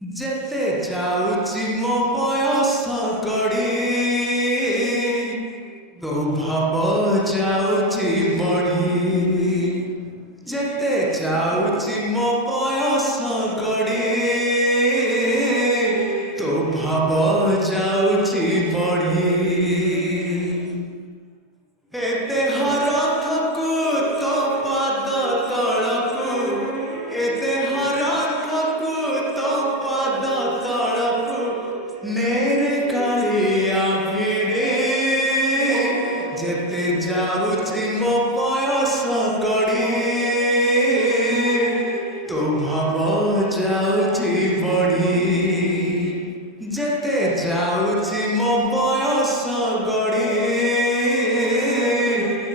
ଯେତେ ଯାଉଛି ମୋ ବୟସ ଗଡ଼ି ତୋ ଭାବ ଯାଉଛି ବଢ଼ି। ଯେତେ ଯାଉଛି ମୋ ବୟସ ଗଡ଼ି ତୋ ଭାବ ଯାଉଛି ବଢ଼ି। ଏ ଦେହର ଥକୁ ତୋ ପାଦ ତଳକୁ, ଏ ଦେହର ଥକୁ ତୋ ପାଦ ତଳକୁ ନେରେ କାଳିଆ ଭିଡ଼ି। ଯେତେ ଯାଉଛି ମୋ ବୟସ ଗଡ଼ି ତୋ ଭାବ ଯାଉଛି ବଢ଼ି। ଯେତେ ଯାଉଛି ମୋ ବୟସ ଗଡ଼ି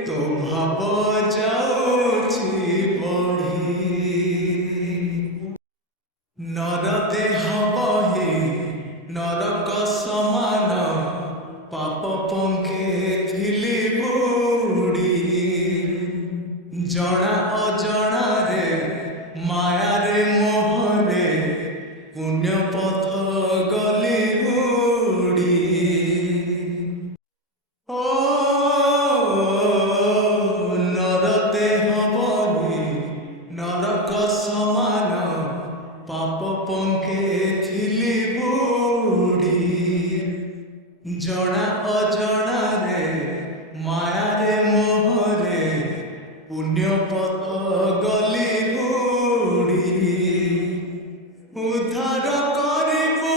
ତୋ ଭାବ ଯାଉଛି ବଢ଼ି। ନର ଦେହ ବହି ନରକ ସମାନ, ପାପ ପଙ୍କେ ଥିଲି ବୁଡ଼ି। ଜଣା ଅଜଣାରେ ମାୟାରେ ମୋହରେ ପୁଣ୍ୟ ପଥ ଗଲି ବୁଡ଼ି। ଓ ନର ଦେହ ବହି ନରକ ସମାନ, ପାପ ପଙ୍କେ ଥିଲି ବୁଡ଼ି। ଜଣା ଅଜଣାରେ ମାୟାରେ ମୋହରେ ପୁଣ୍ୟ ପଥ ଗଲି ବୁଡ଼ି। ଉଦ୍ଧାର କରିବୁ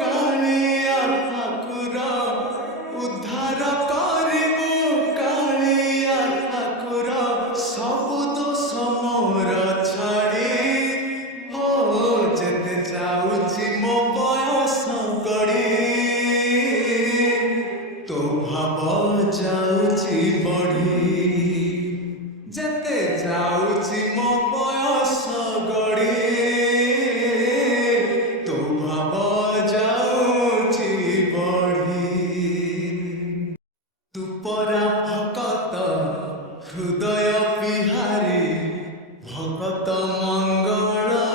କାଳିଆ ଠାକୁର, ଉଦ୍ଧାର କରିବୁ କାଳିଆ ଠାକୁର ସବୁ ଦୋଷ ମୋର ଛାଡ଼ି। ଓ ଯେତେ ଯାଉଛି ମୋ ବୟସ ଗଡ଼ି ତୋ ଭାବ ଯାଉଛି ବଢ଼ି। ଯେତେ ଯାଉଛି ମୋ ବୟସ ଗଡ଼ି ତୋ ଭାବ ଯାଉଛି ବଢ଼ି। ତୁ ପରା ଭକତ ହୃଦୟ ବିହାରୀ, ଭକତ ମଙ୍ଗଳକାରୀ।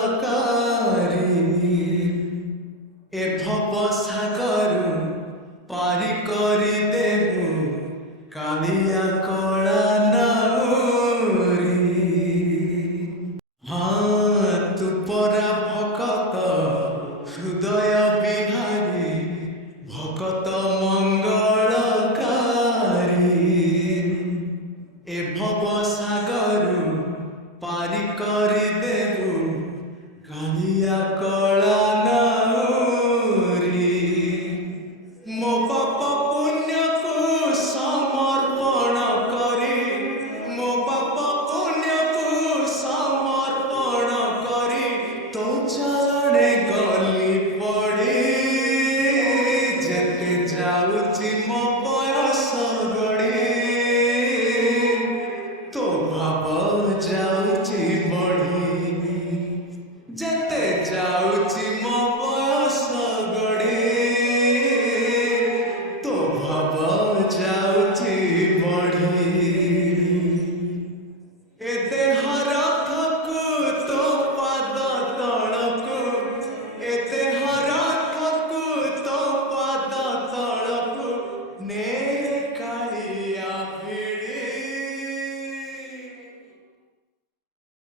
ଏ ଭବ ସାଗରୁ ପାରି କରି ଦେବୁ କାଳିଆ କଳା ନାଉରୀ। ହଁ ତୁ ପରା ଭକତ ହୃଦୟ ବିହାରୀ, ଭକତ ମଙ୍ଗଳକାରୀ। ଏ ଭବ ସାଗରୁ ପାରି କରି ଦେବୁ କାଳିଆ କଳା ନାଉରୀ। ମୋ ପାପ ପୁଣ୍ୟକୁ ସମର୍ପଣ କରି, ମୋ ପାପ ପୁଣ୍ୟକୁ ସମର୍ପଣ କରି ତୋ